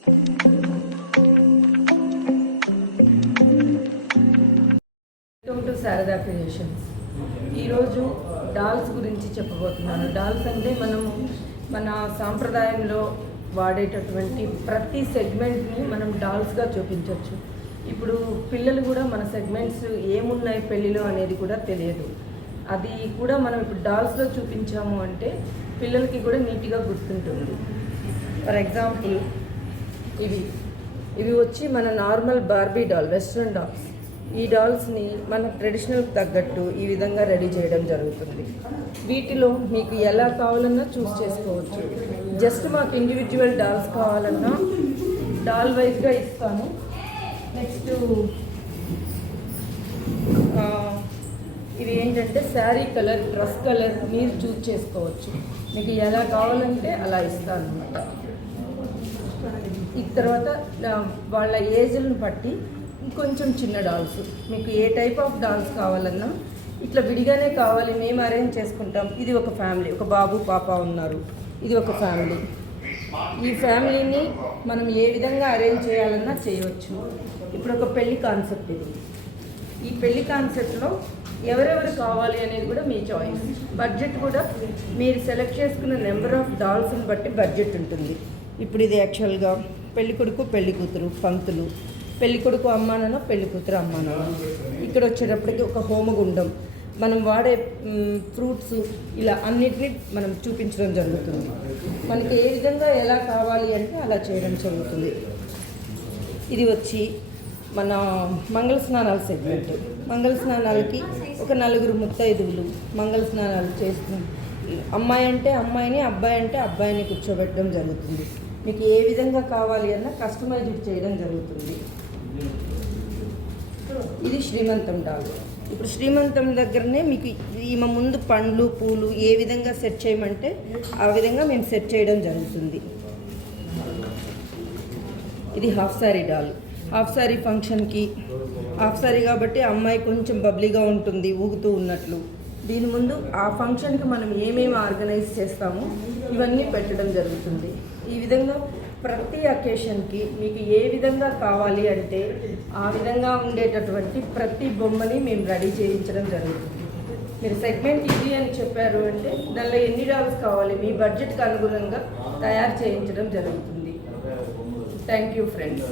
Welcome to Sharada creations. ఈరోజు dolls గురించి చెప్పబోతున్నాను. డాల్స్ అంటే మన సాంప్రదాయంలో వాడేటటువంటి ప్రతి సెగ్మెంట్ని మనం డాల్స్గా చూపించవచ్చు. ఇప్పుడు పిల్లలు కూడా మన సెగ్మెంట్స్ ఏమున్నాయి పెళ్ళిలో అనేది కూడా తెలియదు. అది కూడా మనం ఇప్పుడు డాల్స్లో చూపించాము అంటే పిల్లలకి కూడా నీట్గా గుర్తుంటుంది. ఫర్ ఎగ్జాంపుల్ ఇవి వచ్చి మన normal Barbie doll, western dolls. ఈ డాల్స్ని మన ట్రెడిషనల్కి తగ్గట్టు ఈ విధంగా రెడీ చేయడం జరుగుతుంది. వీటిలో మీకు ఎలా కావాలన్నా చూస్ చేసుకోవచ్చు. జస్ట్ మాకు ఇండివిజువల్ డాల్స్ కావాలన్నా డాల్ వైజ్గా ఇస్తాను. నెక్స్ట్ ఇవి ఏంటంటే శారీ కలర్, డ్రెస్ కలర్ మీరు చూస్ చేసుకోవచ్చు. మీకు ఎలా కావాలంటే అలా ఇస్తాను అనమాట. ఈ తర్వాత వాళ్ళ ఏజ్లను బట్టి ఇంకొంచెం చిన్న డాల్స్, మీకు ఏ టైప్ ఆఫ్ డాల్స్ కావాలన్నా ఇట్లా విడిగానే కావాలి మేము అరేంజ్ చేసుకుంటాం. ఇది ఒక ఫ్యామిలీ, ఒక బాబు పాప ఉన్నారు, ఇది ఒక ఫ్యామిలీ. ఈ ఫ్యామిలీని మనం ఏ విధంగా అరేంజ్ చేయాలన్నా చేయవచ్చు. ఇప్పుడు ఒక పెళ్లి కాన్సెప్ట్ ఇది. ఈ పెళ్లి కాన్సెప్ట్లో ఎవరెవరు కావాలి అనేది కూడా మీ చాయిస్. బడ్జెట్ కూడా మీరు సెలెక్ట్ చేసుకున్న నెంబర్ ఆఫ్ డాల్స్ని బట్టి బడ్జెట్ ఉంటుంది. ఇప్పుడు ఇది యాక్చువల్గా పెళ్లి కొడుకు పెళ్లి కూతురు పంతులు, పెళ్లి కొడుకు అమ్మానాన్న, పెళ్లి కూతురు అమ్మానాన్న. ఇక్కడ వచ్చేటప్పటికి ఒక హోమగుండం, మనం వాడే ఫ్రూట్స్, ఇలా అన్నిటినీ మనం చూపించడం జరుగుతుంది. మనకి ఏ విధంగా ఎలా కావాలి అంటే అలా చేయడం జరుగుతుంది. ఇది వచ్చి మన మంగళ స్నానాల సెగ్మెంట్. మంగళ స్నానాలకి ఒక 4 ముత్తైదువులు మంగళ స్నానాలు చేస్తున్నాం. అమ్మాయి అంటే అమ్మాయిని, అబ్బాయి అంటే అబ్బాయిని కూర్చోబెట్టడం జరుగుతుంది. మీకు ఏ విధంగా కావాలి అన్న కస్టమైజ్డ్ చేయడం జరుగుతుంది. ఇది శ్రీమంతం డాల్. ఇప్పుడు శ్రీమంతం దగ్గరనే మీకు ఈమె ముందు పండ్లు పూలు ఏ విధంగా సెట్ చేయమంటే ఆ విధంగా మేము సెట్ చేయడం జరుగుతుంది. ఇది half sari doll. Half sari ఫంక్షన్కి, హాఫ్ శారీ కాబట్టి అమ్మాయి కొంచెం బబ్లీగా ఉంటుంది, ఊగుతూ ఉన్నట్లు. దీని ముందు ఆ ఫంక్షన్కి మనం ఏమేమి ఆర్గనైజ్ చేస్తామో ఇవన్నీ పెట్టడం జరుగుతుంది. ఈ విధంగా ప్రతి అకేషన్కి మీకు ఏ విధంగా కావాలి అంటే ఆ విధంగా ఉండేటటువంటి ప్రతి బొమ్మని మేము రెడీ చేయించడం జరుగుతుంది. మీరు సెగ్మెంట్ ఇది అని చెప్పారు అంటే దానిలో ఎన్ని డాల్స్ కావాలి మీ బడ్జెట్కి అనుగుణంగా తయారు చేయించడం జరుగుతుంది. Thank you friends.